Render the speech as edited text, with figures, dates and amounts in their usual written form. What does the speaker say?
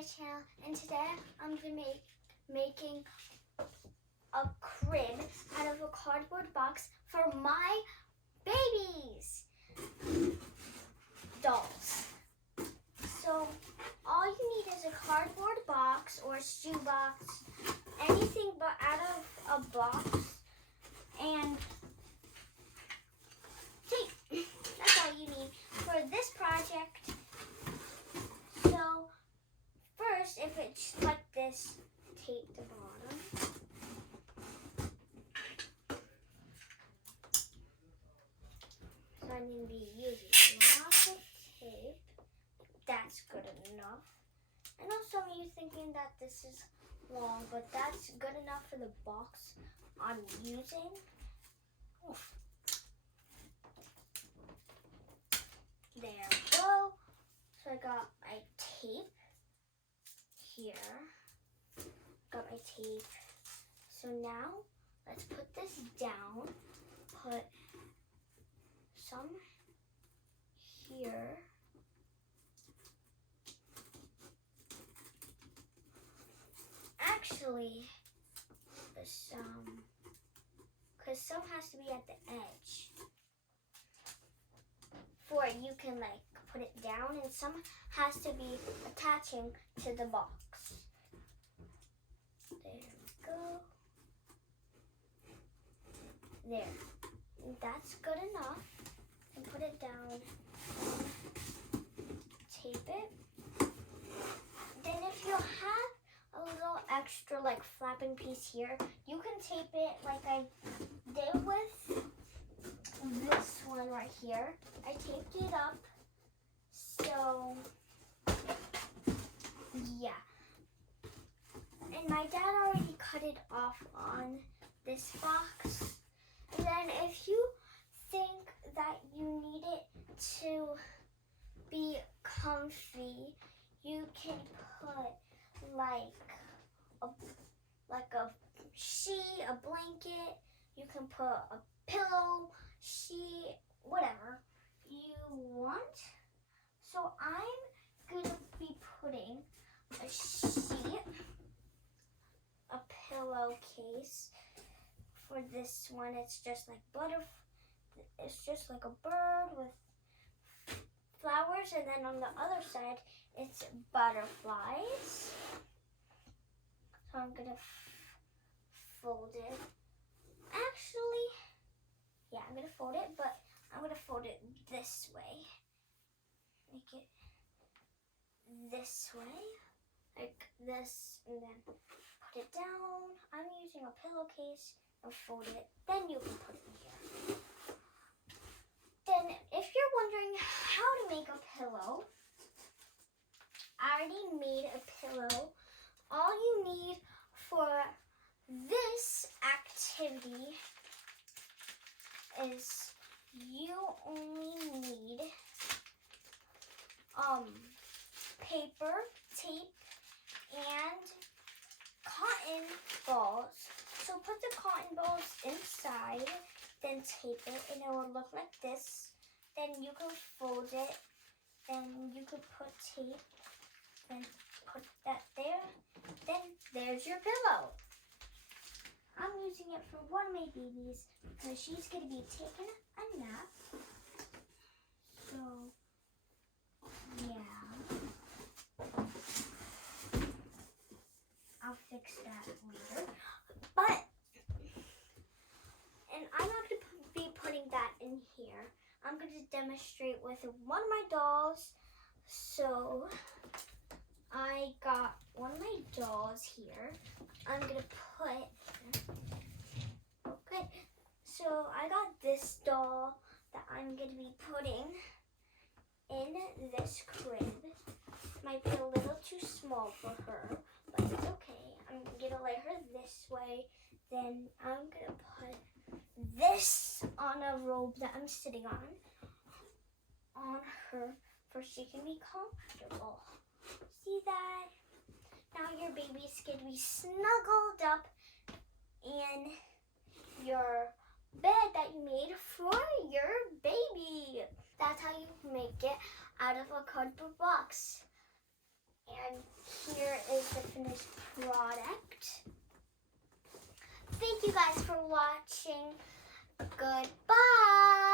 my channel, and today I'm going to be making a crib out of a cardboard box for my babies dolls. So all you need is a cardboard box or a shoe box, anything but out of a box, and tape. That's all you need for this project. So first, if it's like this, tape the bottom. So I'm going to be using lots of tape. That's good enough. I know some of you thinking that this is long, but that's good enough for the box I'm using. Oof. There we go. So I got my tape here. Got my tape. So now let's put this down. Put some here. Actually, because some has to be at the edge. For you can like put it down, and some has to be attaching to the box. There we go. There. That's good enough. And put it down. Tape it. Then if you have a little extra like flapping piece here, you can tape it like I did with this one right here. I taped it up. So yeah. And my dad already cut it off on this box. And then if you think that you need it to be comfy, you can put like a sheet, a blanket. You can put a pillow, sheet, whatever you want. So I'm gonna be putting a sheet, a pillowcase. For this one, it's just like it's just like a bird with flowers, and then on the other side, it's butterflies. So I'm gonna fold it. Actually, yeah, I'm gonna fold it, but I'm gonna fold it this way. Make it this way, like this, and then put it down. I'm using a pillowcase and fold it. Then you can put it in here. Then, if you're wondering how to make a pillow, I already made a pillow. All you need for this activity is you only need paper, tape, and cotton balls. So put the cotton balls inside, then tape it, and it will look like this. Then you can fold it, and you could put tape, and put that there. Then there's your pillow. I'm using it for one of my babies because she's going to be taking a nap. So, yeah. I'll fix that later. But, and I'm not going to be putting that in here. I'm going to demonstrate with one of my dolls. So, I got one of my dolls here. I'm going to put, okay, so I got this doll that I'm going to be putting in this crib. Might be a little too small for her, but it's okay. I'm going to lay her this way. Then I'm going to put this on a robe that I'm sitting on her, for she can be comfortable. See that? Now your baby's going to be snuggled up in your bed that you made for your baby. That's how you make it out of a cardboard box. And here is the finished product. Thank you guys for watching. Goodbye.